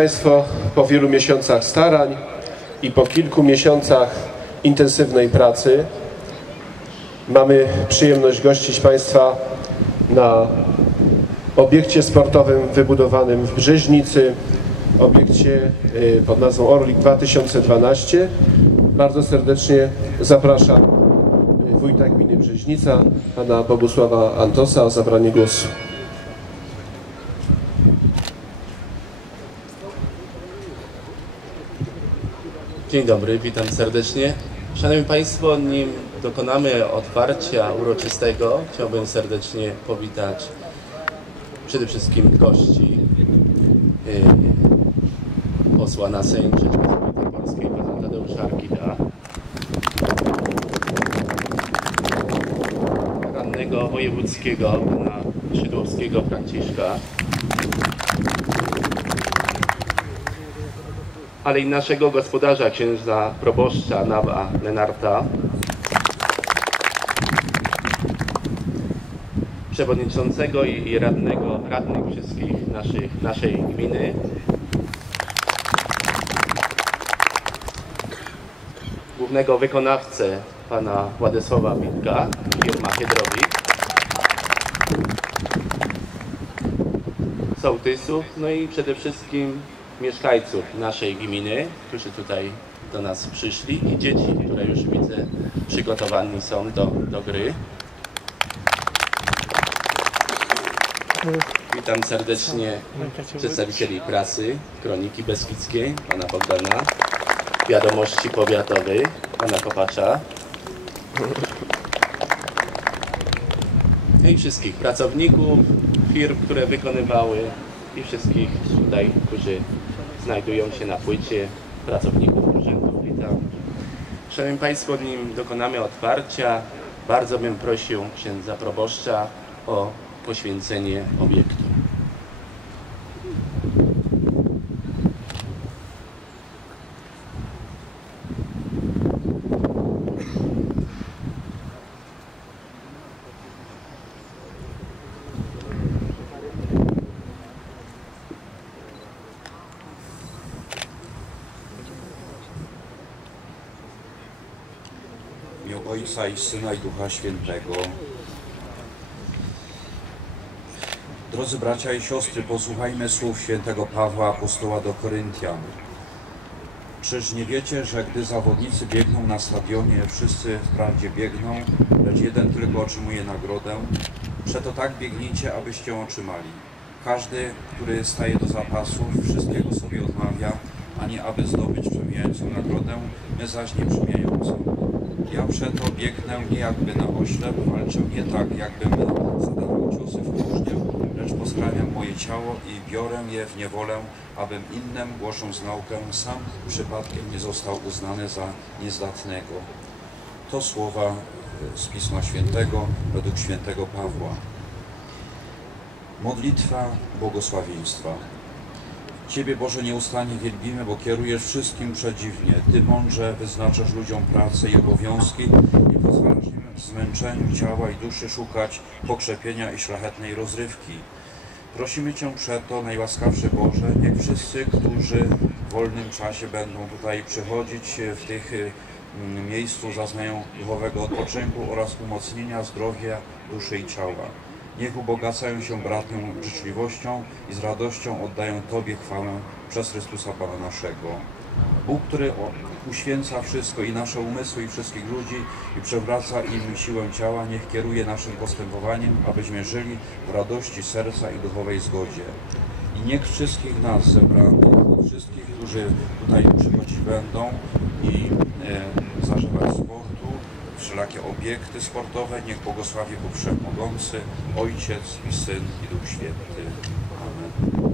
Państwo, po wielu miesiącach starań i po kilku miesiącach intensywnej pracy mamy przyjemność gościć Państwa na obiekcie sportowym wybudowanym w Brzeźnicy, obiekcie y, pod nazwą Orlik 2012. Bardzo serdecznie zapraszam y, wójta gminy Brzeźnica, pana Bogusława Antosa o zabranie głosu. Dzień dobry, witam serdecznie. Szanowni Państwo, nim dokonamy otwarcia uroczystego, chciałbym serdecznie powitać przede wszystkim gości yy, posła na Sejm Rzeczypospolitej Polskiej, pana Tadeusza Arkida, radnego wojewódzkiego, pana Szydłowskiego Franciszka, ale i naszego gospodarza, księdza proboszcza Nawa Lenarta, przewodniczącego i radnego, radnych wszystkich naszych, naszej gminy, głównego wykonawcę pana Władysława Witka, firma Hydrowik, sołtysów, no i przede wszystkim mieszkańców naszej gminy, którzy tutaj do nas przyszli i dzieci, które już widzę przygotowani są do, do gry. Witam serdecznie przedstawicieli prasy, Kroniki Beskidzkiej, pana Bogdana, Wiadomości Powiatowej, pana Kopacza. No i wszystkich pracowników, firm, które wykonywały i wszystkich tutaj, którzy znajdują się na płycie, pracowników urzędów. Witam. Szanowni Państwo, nim dokonamy otwarcia, bardzo bym prosił księdza proboszcza o poświęcenie obiektu. Ojca i Syna i Ducha Świętego. Drodzy bracia i siostry, posłuchajmy słów świętego Pawła Apostoła do Koryntian. Czyż nie wiecie, że gdy zawodnicy biegną na stadionie, wszyscy wprawdzie biegną, lecz jeden tylko otrzymuje nagrodę? Przeto tak biegnijcie, abyście ją otrzymali. Każdy, który staje do zapasów, wszystkiego sobie odmawia, a nie aby zdobyć przemijającą nagrodę, my zaś nie przemijającą. Ja przeto biegnę nie jakby na oślep, walczę nie tak, jakbym zadawał ciosy w próżnię, lecz poskramiam moje ciało i biorę je w niewolę, abym innym głosząc naukę, sam przypadkiem nie został uznany za niezdatnego. To słowa e, z Pisma Świętego według świętego Pawła. Modlitwa błogosławieństwa. Ciebie Boże nieustannie wielbimy, bo kierujesz wszystkim przedziwnie. Ty mądrze wyznaczasz ludziom pracę i obowiązki i pozwalasz im w zmęczeniu ciała i duszy szukać pokrzepienia i szlachetnej rozrywki. Prosimy Cię przeto, najłaskawszy Boże, niech wszyscy, którzy w wolnym czasie będą tutaj przychodzić w tych mm, miejscu zaznają duchowego odpoczynku oraz umocnienia zdrowia duszy i ciała. Niech ubogacają się bratnią życzliwością i z radością oddają Tobie chwałę przez Chrystusa Pana naszego. Bóg, który uświęca wszystko i nasze umysły i wszystkich ludzi i przewraca im siłę ciała, niech kieruje naszym postępowaniem, abyśmy żyli w radości serca i duchowej zgodzie. I niech wszystkich nas zebranych, wszystkich, którzy tutaj przychodzić będą i e, zażywać wszelakie obiekty sportowe, niech błogosławi Bóg Wszechmogący, Ojciec i Syn i Duch Święty. Amen.